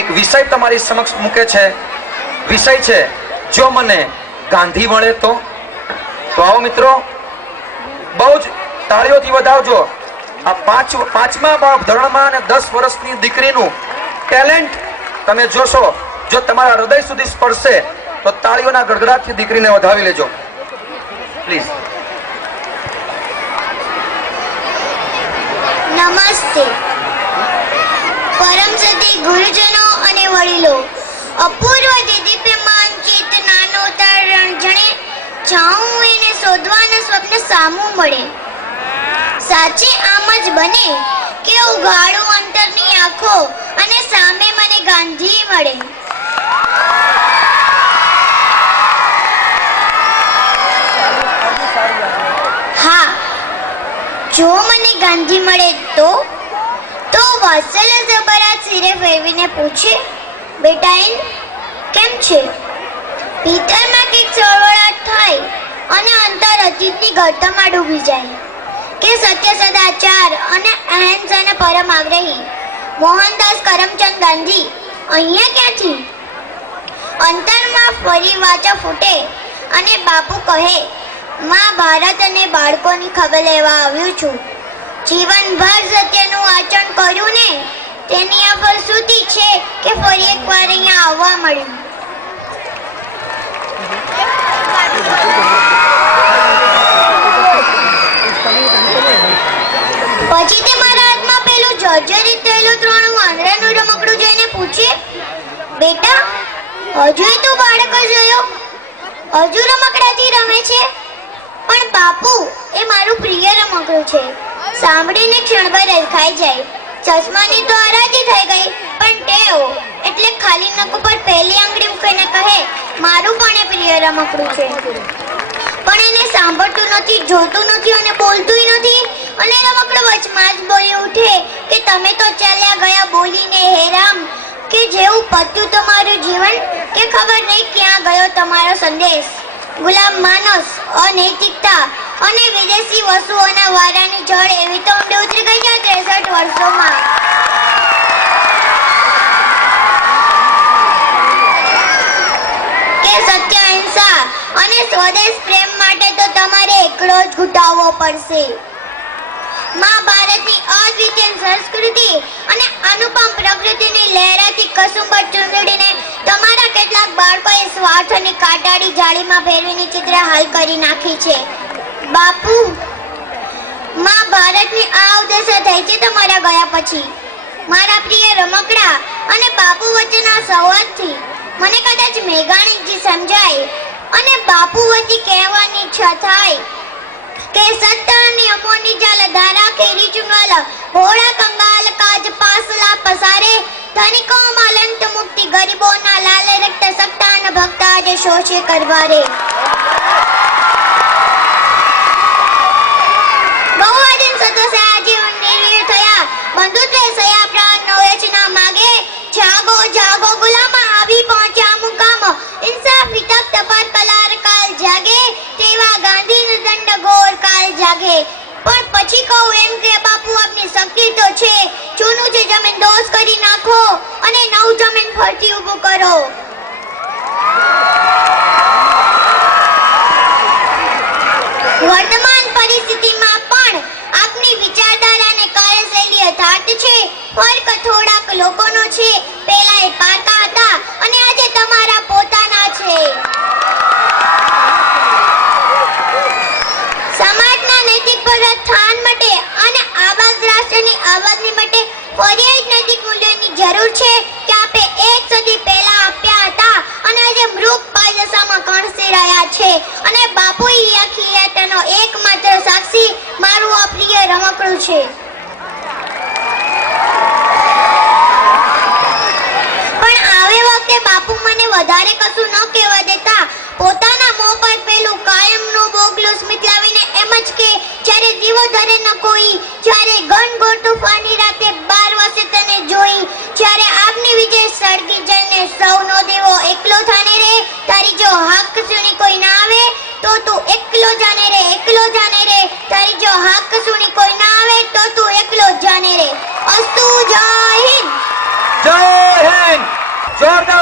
એક વિષય તમારી સમક્ષ મૂકે છે. વિષય છે જો મને ગાંધી મળે તો. આવો મિત્રો, બહુ જ તાળીઓથી વધાવજો. આ પાંચમા ધોરણમાં અને 10 વર્ષની દીકરીનું ટેલેન્ટ તમે જોશો. જો તમારા હૃદય સુધી સ્પર્શે તો તાળીઓના ગડગડાટથી દીકરીને વધાવી લેજો પ્લીઝ. નમસ્તે. પરમ સતી ગુરુજનો અને વડીલો, અપૂર્વ દીદીપ્યમાન ચેતનાનો તારણ જણે જાઉં એને શોધવાના સ્વપ્ન સામું મળે. સાચે આમ જ બને કે ઉઘાડું અંતરની આંખો અને સામે મને ગાંધી મળે. હા, જો મને ગાંધી મળે તો વાત્સલ્ય જબરા સિરે ફેરવીને પૂછે, બેટા એન કેમ છે? ભીતરમાં કંઈક ચળવળાટ થાય અને અંતર અતીતની ગર્તમાં ડૂબી જાય કે સત્ય સદાચાર અને અહિંસાના પરમ આગ્રહી મોહનદાસ કરમચંદ ગાંધી અહીંયા ક્યાંથી? અંતરમાં ફરી વાચા ફૂટે અને બાપુ કહે, માં ભારત અને બાળકોની ખબર લેવા આવ્યું છું. જીવનભર સત્યનું આચરણ કર્યું ને તેની આ ફલશ્રુતિ છે કે ફરી એકવાર અહીંયા આવવા મળ્યું. પછી તે મારા હાથમાં પેલું જર્જરિત થયેલું 3 વાંદરાનું રમકડું જોઈને પૂછે, બેટા હજુ તું બાળક જ રહ્યો, હજુ રમકડાથી રમે છે? પણ બાપુ, એ મારું પ્રિય રમકડું છે. સાંભળીને ક્ષણભર રખાઈ જાય. ચશ્માની તો હરાજી થઈ ગઈ, પણ ટેવ એટલે ખાલી નખ ઉપર પહેલી આંગળી મૂકીને કહે, મારું પણ એ પ્રિય રમકડું છે. પણ એને સાંભળતું નથી, જોતું નથી અને બોલતું નથી. અને રમકડું વચમાં જ બોલી ઉઠે કે તમે તો ચાલ્યા ગયા બોલીને હે રામ, કે જેવું પત્યું તમારું જીવન કે ખબર નહીં ક્યાં ગયો તમારો સંદેશ. ગુલામ માનસ, અનૈતિકતા અને વિદેશી વસ્તુઓના વારાની જળ એવી તો ઊંડે ઉતરી ગઈ છે 63 વર્ષોમાં. કે સત્ય, અહિંસા અને સ્વદેશ પ્રેમ માટે તો તમારે એકલો જ ઘૂંટાવવો પડશે. મહાભારતની અદ્વિતીય સંસ્કૃતિ અને અનુપમ પ્રકૃતિની લહેરાતી કસુંબર ચૂંદડીને તમારા કેટલાક બાળકોએ સ્વાર્થની કાટાળી જાળીમાં ફેરવીને ચિત્ર હાલ કરી નાખી છે. બાપુ, મહાભારતની આ અવદશા થઈ છે તમારા ગયા પછી. મારા પ્રિય રમકડા અને બાપુ વચ્ચેના સંવાદથી મને કદાચ મેઘાણીજી સમજાય અને બાપુ વચ્ચે કહેવાની ઈચ્છા થાય કે સત્તા નિયમોની જાલ ધારા ખેરી ચુંગાલ ભોળા કંગાલ કાજ પાસલા પસારે ધનિકોમાં લંત મુક્તિ ગરીબોના લાલ રક્ત સત્તાન ભક્તા જે શોષે કરવારે. બહુવચન સતોષા જીવન નિર્વીર થયા, બંધુત્વે સયા પ્રાણ નો વેચના માગે. જાગો જાગો ગુલામા, આવી પહોંચ્યા મુકામ, ઇન્સાફ વિતક્ત પર કલાર કાલ જાગે, તેવા ગાંધીનો દંડ ઘોર કાલ જાગે. પણ પછી કહું એમ કે બાપુ, આપની શક્તિ તો છે, જૂનું છે જમીન દોષ કરી નાખો અને નવું જમીન ફરતી ઊભું કરો. વર્તમાન પરિસ્થિતિમાં પણ આપની વિચારધારાને કાર્યશૈલી યથાર્થ છે. ફરક થોડાક લોકોનો છે. પહેલા એ પાકા હતા અને આજે તમારા પોતાના છે. સમાજના નૈતિક પ્રસ્થાન માટે અને આવાજ રાષ્ટ્રની આવાજની માટે ફરી એક નૈતિક મૂલ્યોની જરૂર છે કે આપે એક સદી પહેલા આપ્યા હતા અને આજે મૃગ પાયદશામાં કણસી રહ્યા છે. અને બાપુ આખી તેનો એકમાત્ર સાક્ષી મારું અપ્રિય રમકડું છે. પણ આવે વખતે બાપુ મને વધારે કશું ન કહેવા દેતા પોતાના મોં પર પેલું કાયમનું બોગલું સ્મિત લાવીને એમ જ કે, જ્યારે દીવો ધરે ન કોઈ, જ્યારે ઘનઘોર તૂફાની રાતે 12 વર્ષે તને જોઈ, જ્યારે આપની વિજય સળગી જઈને સૌનો દેવો એકલો થાને રે, તારી જો હક સુણી કોઈ ના આવે તો તું એકલો જાને રે, એકલો જાને રે, તારી જો હક સુણી કોઈ ના આવે તો તું એકલો જાને રે. અસ્તુ. જય હિન્દ. જય હિન્દ. જોરદાર